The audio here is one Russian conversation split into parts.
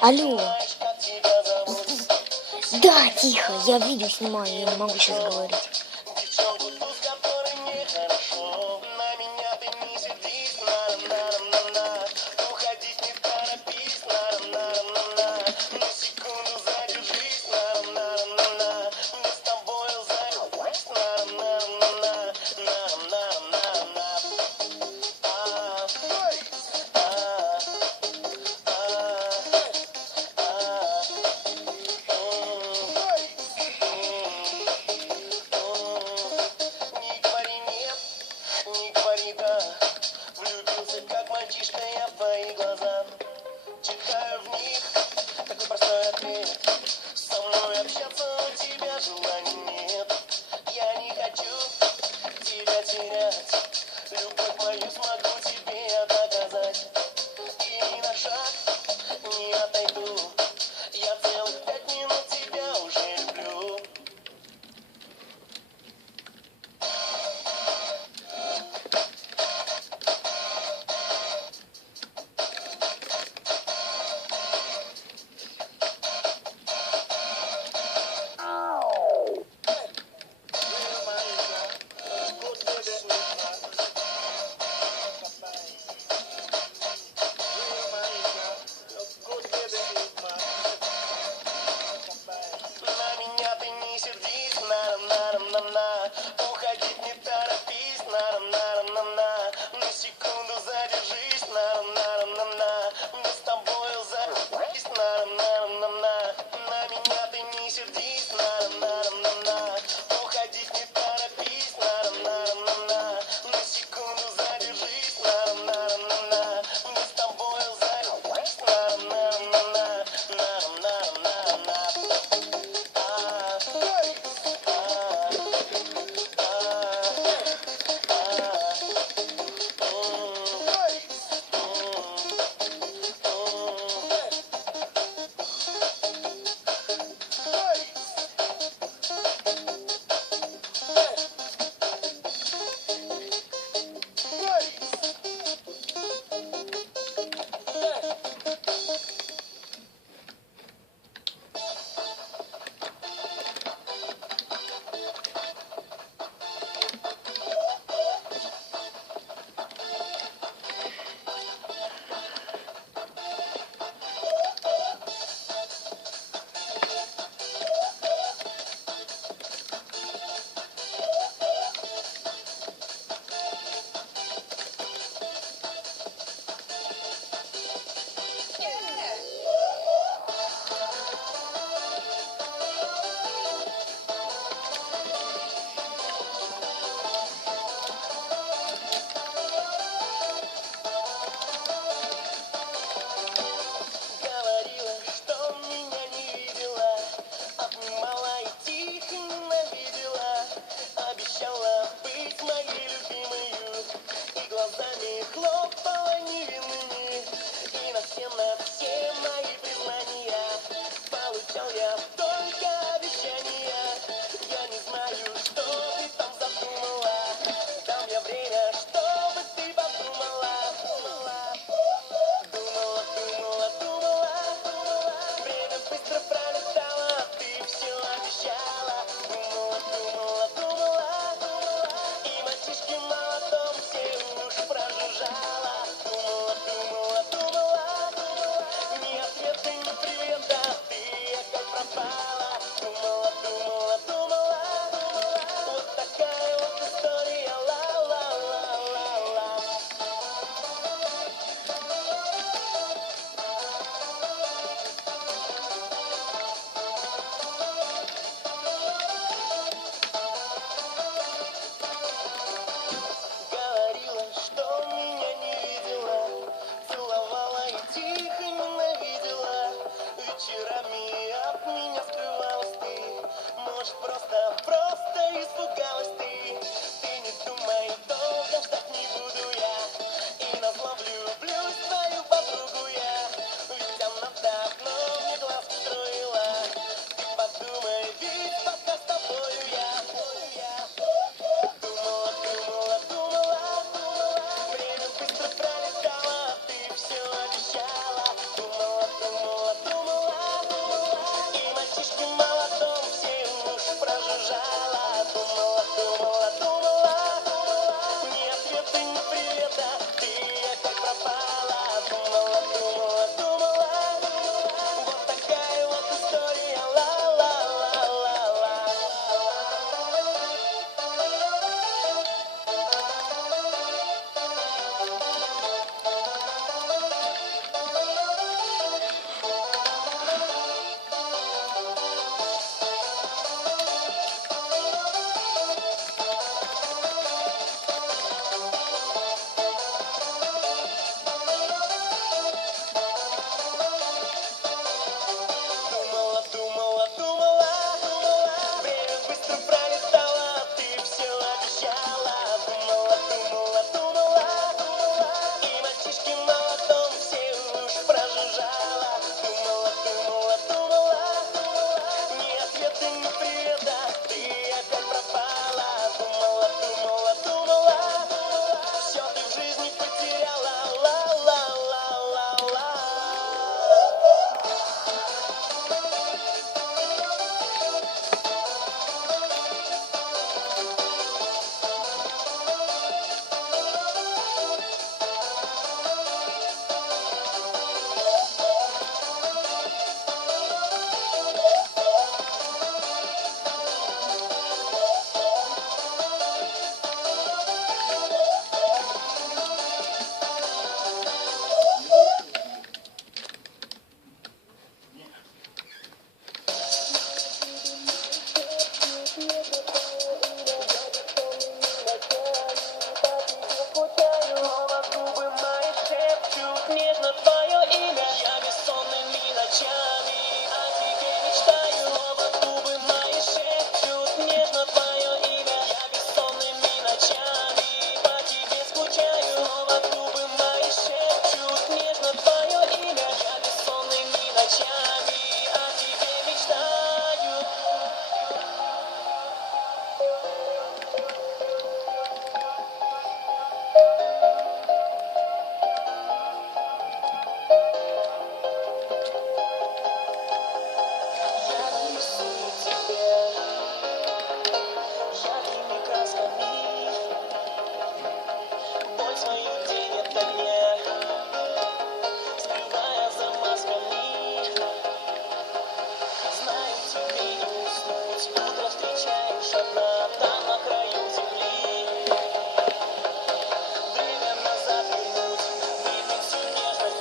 Алло. Да, тихо, я видео снимаю, я не могу сейчас говорить. Влюбился, как мальчишка, я в твои глаза. Читаю в них такой простой ответ. Со мной общаться у тебя желания нет. Я не хочу тебя терять. Любовь мою смогу тебе доказать. И ни на шаг не отойду. Я целых 5 минут тебя уже люблю.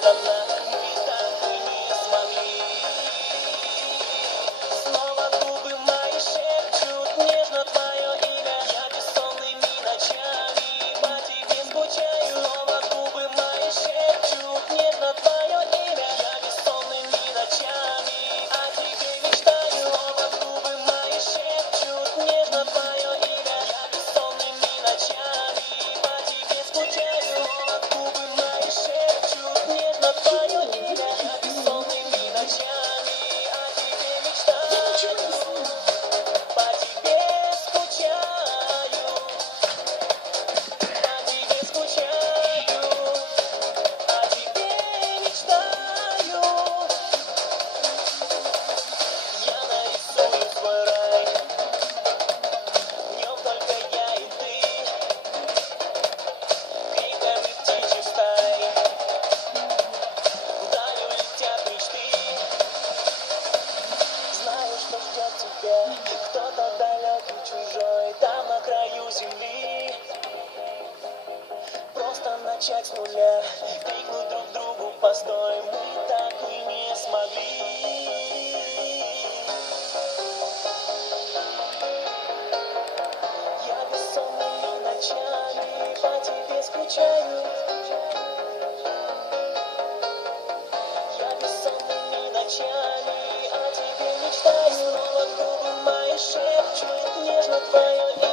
одна, мы так и не смогли. Снова губы мои шепчут нежно твое имя. Я бессонными ночами по тебе скучаю. Снова губы мои шепчут нежно твое имя. Я бессонными ночами о тебе мечтаю. Снова губы мои шепчут нежно твое имя. Я бессонными ночами по тебе скучаю. Снова губы мои шепчут нежно твое имя. Я бессонными ночами о тебе мечтаю. По тебе скучаю, по тебе скучаю, о тебе мечтаю. Я нарисую свой рай, в нем только я и ты, криками птичьих стай, вдаль улетят мечты. Знаю, что ждет тебя кто-то далекий, чужой, там на краю земли. Просто начать с нуля, крикнуть друг другу постой, мы так и не смогли. Я бессонными ночами по тебе скучаю. Я бессонными ночами о тебе мечтаю. Снова губы мои шепчут нежно твое имя.